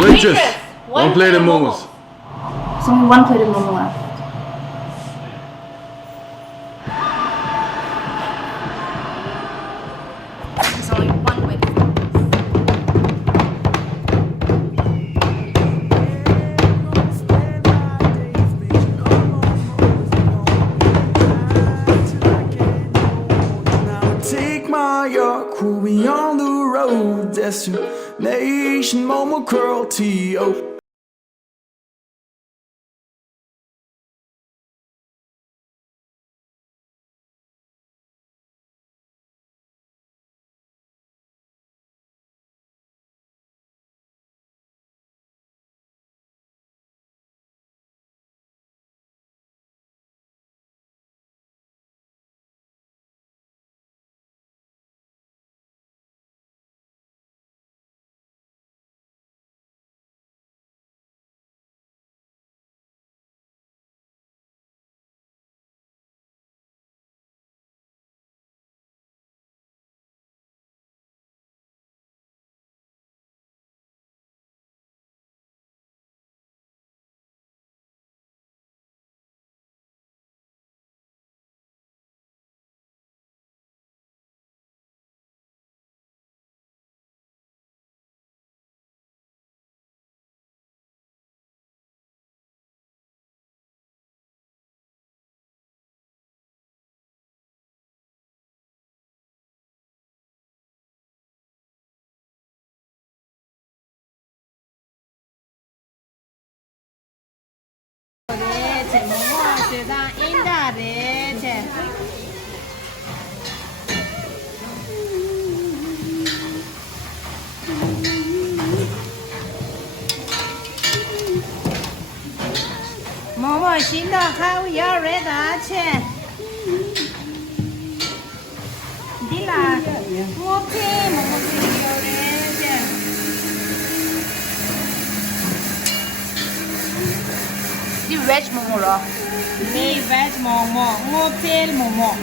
Waitress. One plate of momos. There's only one plate of momo left. There's only one way to do Take my yacht, we'll be on the road. Destination Momo Curl T.O. Momo 新的烤鸭热大钱，你拿我配Momo 烤鸭热钱。the veg momo 라. 네 veg Momo,我配Momo.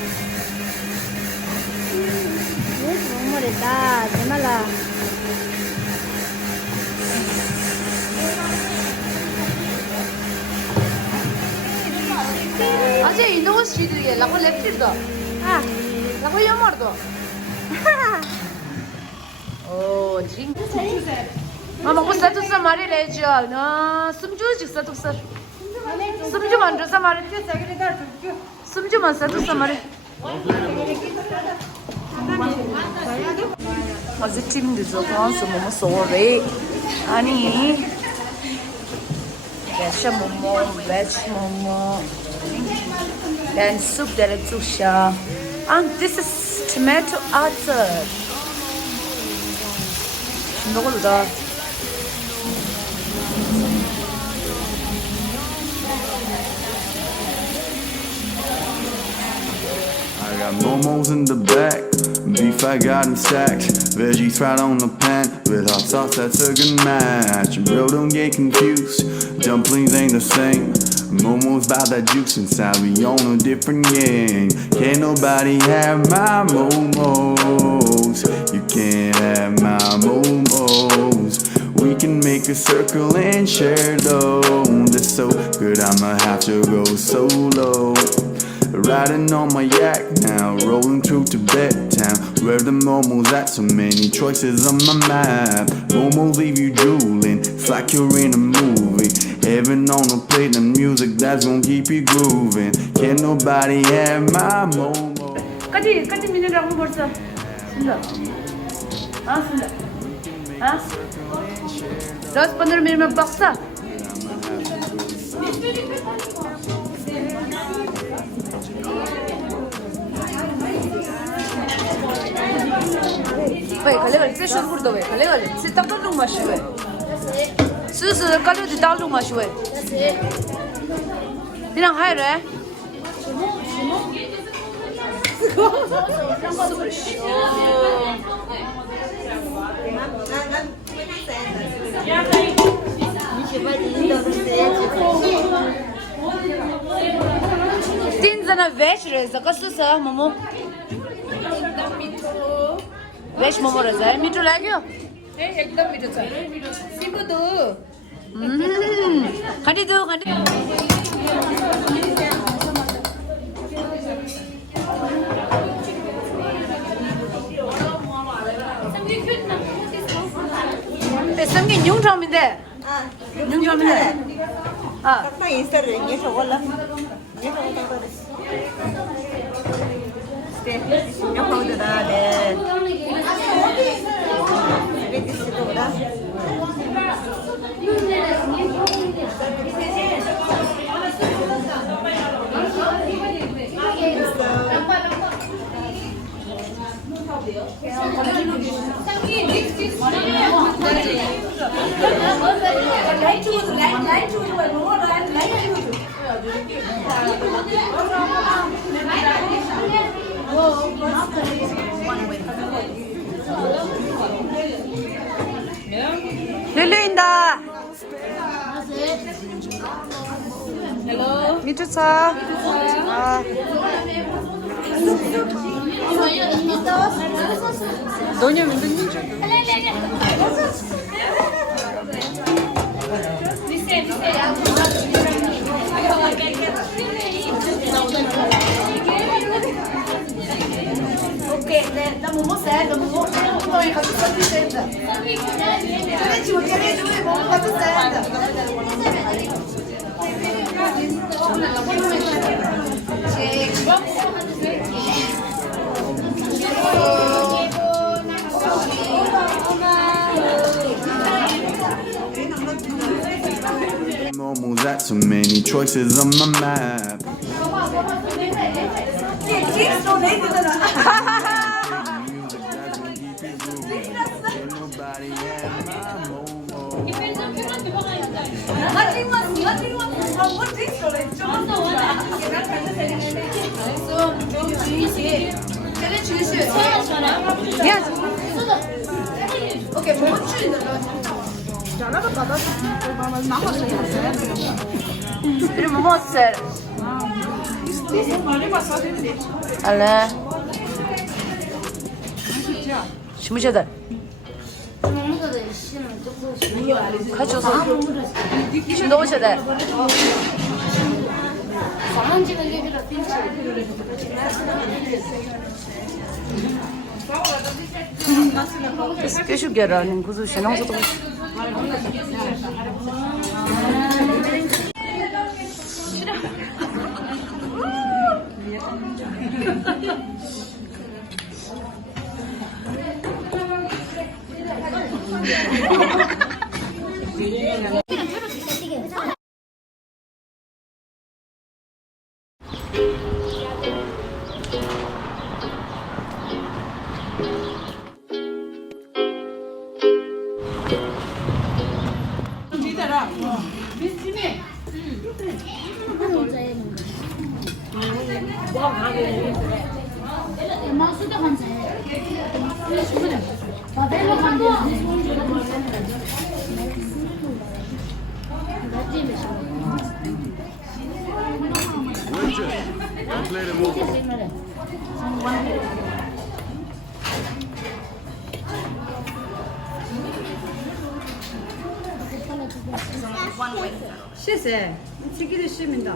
veg Momo래다, 정말라. 아재 이놈의 시들게 라고 랩질도. 아, 라고 염어도. 오, 진. 마마 무슨 뜻을 말이래죠? 나 숨주지 뜻을. 숨주만 줘서 말이. 숨주만 뜻을 말이. 아직 팀도 좋아. 모모 소리. 아니. Veg momo, veg momo, and soup that is susha. And this is tomato acar. 먹어도 I got momos in the back, beef I got in stacks, veggies fried on the pan, with hot sauce that's a good match. Bro, don't get confused, dumplings ain't the same. Momos by that juice inside, we on a different gang. Can't nobody have my momos, you can't have my momos. We can make a circle and share those. It's so good I'ma have to go solo. Riding on my yak now, rolling through Tibet town, where the momos at, so many choices on my map. Momos leave you drooling, it's like you're in a movie. Heaven on a plate and music that's gonna keep you grooving. Can't nobody have my momo. 까지 미네라고 벌써. 순다. 아 순다. 아? 10-15 minute में पक्सा. 왜 갈래 패션 부르다 왜 갈래 세탁 깔롱 마시 왜 스스 깔로디 달롱 마시 왜 니랑 하이래 틴자나 vegetarian zaka susa momo Veg momo रहा है मीठो लाग्यो एकदम मिठो छ सिकुदु खटिदु 쌤기 융점인데 아 딱 인스타를 얘기해서 올라. 얘기해서 명하더라. 네. 베티스도라. 릴리인다. 헬로. 미투차. 아. 너냐 민든 줄. Ok, da Momo serve, da Momo não é quase 100%. Gente, o que é de Momo quase 100%. Momos at so many choices on my map. Ok, Momo 주인다. 이리 뭐 먹었어? 알래? 심으셔들. 가져서 심 넣으셔야 돼. 깨슈게라는 구수 신앙서도. One plate of momos. 시세. 치기를 심인다.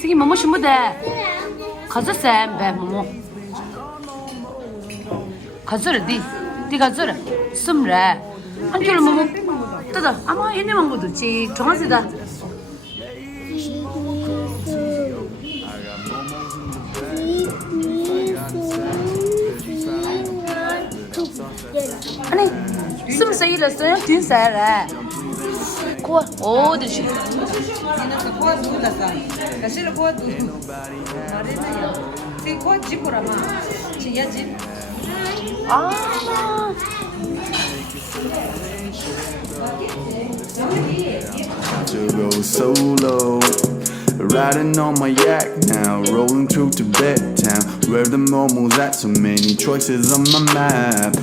스기 뭐뭐 심으대. 가서 쌤 배 뭐뭐. 가서를 디 가서를 숨래. 한 줄을 뭐뭐. 뜯어. 아마 얘네만 것도 지 정하세다. 아니 20살이랬어요? 뒷살에 고아 어디지? 아 To go solo, riding on my yak now, rolling through Tibet town, where the momos at so many choices on my map.